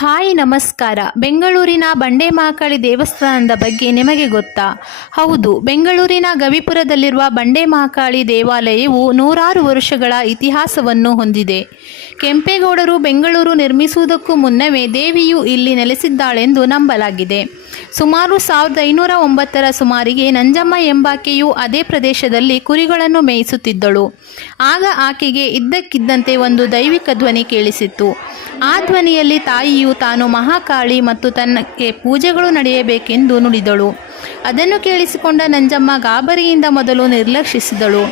Hi ನಮಸ್ಕಾರ. ಬೆಂಗಳೂರಿನ ಬಂಡೆ ಮಹಾಕಾಳಿ ದೇವಸ್ಥಾನದ ಬಗ್ಗೆ ನಿಮಗೆ ಗೊತ್ತಾ? ಹೌದು, ಬೆಂಗಳೂರಿನ ಗವಿಪುರದಲ್ಲಿರುವ ಬಂಡೆ ಮಹಾಕಾಳಿ ದೇವಾಲಯವು ನೂರಾರು ವರ್ಷಗಳ ಇತಿಹಾಸವನ್ನು ಹೊಂದಿದೆ. ಕೆಂಪೇಗೌಡರು ಬೆಂಗಳೂರು ನಿರ್ಮಿಸುವುದಕ್ಕೂ ಮುನ್ನವೇ ದೇವಿಯು ಇಲ್ಲಿ ನೆಲೆಸಿದ್ದಾಳೆಂದು ನಂಬಲಾಗಿದೆ. ಸುಮಾರು 1509ರ ಸುಮಾರಿಗೆ ನಂಜಮ್ಮ ಎಂಬಾಕೆಯು ಅದೇ ಪ್ರದೇಶದಲ್ಲಿ ಕುರಿಗಳನ್ನು ಮೇಯಿಸುತ್ತಿದ್ದಳು. ಆಗ ಆಕೆಗೆ ಇದ್ದಕ್ಕಿದ್ದಂತೆ ಒಂದು ದೈವಿಕ ಧ್ವನಿ ಕೇಳಿಸಿತ್ತು. ಆ ಧ್ವನಿಯಲ್ಲಿ ತಾಯಿಯು ತಾನು ಮಹಾಕಾಳಿ ಮತ್ತು ತನ್ನಕ್ಕೆ ಪೂಜೆಗಳು ನಡೆಯಬೇಕೆಂದು ನುಡಿದಳು. ಅದನ್ನು ಕೇಳಿಸಿಕೊಂಡ ನಂಜಮ್ಮ ಗಾಬರಿಯಿಂದ ಮೊದಲು ನಿರ್ಲಕ್ಷಿಸಿದಳು.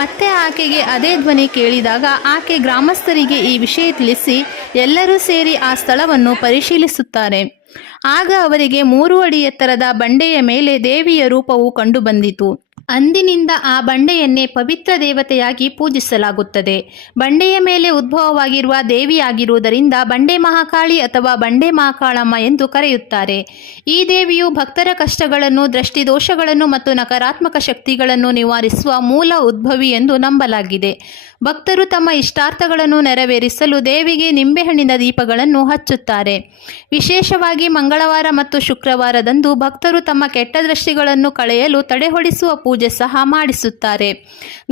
ಮತ್ತೆ ಆಕೆಗೆ ಅದೇ ಧ್ವನಿ ಕೇಳಿದಾಗ ಆಕೆ ಗ್ರಾಮಸ್ಥರಿಗೆ ಈ ವಿಷಯ ತಿಳಿಸಿ ಎಲ್ಲರೂ ಸೇರಿ ಆ ಸ್ಥಳವನ್ನು ಪರಿಶೀಲಿಸುತ್ತಾರೆ. ಆಗ ಅವರಿಗೆ 3 ಅಡಿ ಎತ್ತರದ ಬಂಡೆಯ ಮೇಲೆ ದೇವಿಯ ರೂಪವು ಕಂಡುಬಂದಿತು. ಅಂದಿನಿಂದ ಆ ಬಂಡೆಯನ್ನೇ ಪವಿತ್ರ ದೇವತೆಯಾಗಿ ಪೂಜಿಸಲಾಗುತ್ತದೆ. ಬಂಡೆಯ ಮೇಲೆ ಉದ್ಭವವಾಗಿರುವ ದೇವಿಯಾಗಿರುವುದರಿಂದ ಬಂಡೆ ಮಹಾಕಾಳಿ ಅಥವಾ ಬಂಡೆ ಮಹಾಕಾಳಮ್ಮ ಎಂದು ಕರೆಯುತ್ತಾರೆ. ಈ ದೇವಿಯು ಭಕ್ತರ ಕಷ್ಟಗಳನ್ನು, ದೃಷ್ಟಿದೋಷಗಳನ್ನು ಮತ್ತು ನಕಾರಾತ್ಮಕ ಶಕ್ತಿಗಳನ್ನು ನಿವಾರಿಸುವ ಮೂಲ ಉದ್ಭವಿ ಎಂದು ನಂಬಲಾಗಿದೆ. ಭಕ್ತರು ತಮ್ಮ ಇಷ್ಟಾರ್ಥಗಳನ್ನು ನೆರವೇರಿಸಲು ದೇವಿಗೆ ನಿಂಬೆಹಣ್ಣಿನ ದೀಪಗಳನ್ನು ಹಚ್ಚುತ್ತಾರೆ. ವಿಶೇಷವಾಗಿ ಮಂಗಳವಾರ ಮತ್ತು ಶುಕ್ರವಾರದಂದು ಭಕ್ತರು ತಮ್ಮ ಕೆಟ್ಟ ದೃಷ್ಟಿಗಳನ್ನು ಕಳೆಯಲು ತಡೆಹೊಡಿಸುವ ಪೂಜೆ ಸಹ ಮಾಡಿಸುತ್ತಾರೆ.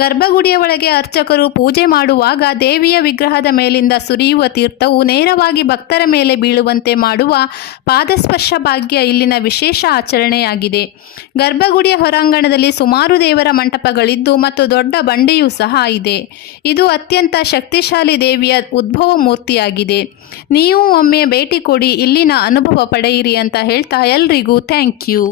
ಗರ್ಭಗುಡಿಯ ಒಳಗೆ ಅರ್ಚಕರು ಪೂಜೆ ಮಾಡುವಾಗ ದೇವಿಯ ವಿಗ್ರಹದ ಮೇಲಿಂದ ಸುರಿಯುವ ತೀರ್ಥವು ನೇರವಾಗಿ ಭಕ್ತರ ಮೇಲೆ ಬೀಳುವಂತೆ ಮಾಡುವ ಪಾದಸ್ಪರ್ಶ ಭಾಗ್ಯ ಇಲ್ಲಿನ ವಿಶೇಷ ಆಚರಣೆಯಾಗಿದೆ. ಗರ್ಭಗುಡಿಯ ಹೊರಾಂಗಣದಲ್ಲಿ ಸುಮಾರು ದೇವರ ಮಂಟಪಗಳಿದ್ದು ಮತ್ತು ದೊಡ್ಡ ಬಂಡೆಯೂ ಸಹ ಇದೆ. ಇದು ಅತ್ಯಂತ ಶಕ್ತಿಶಾಲಿ ದೇವಿಯ ಉದ್ಭವ ಮೂರ್ತಿಯಾಗಿದೆ. ನೀವು ಒಮ್ಮೆ ಭೇಟಿ ಕೊಡಿ, ಇಲ್ಲಿನ ಅನುಭವ ಪಡೆಯಿರಿ ಅಂತ ಹೇಳ್ತಾ ಎಲ್ರಿಗೂ ಥ್ಯಾಂಕ್ ಯು.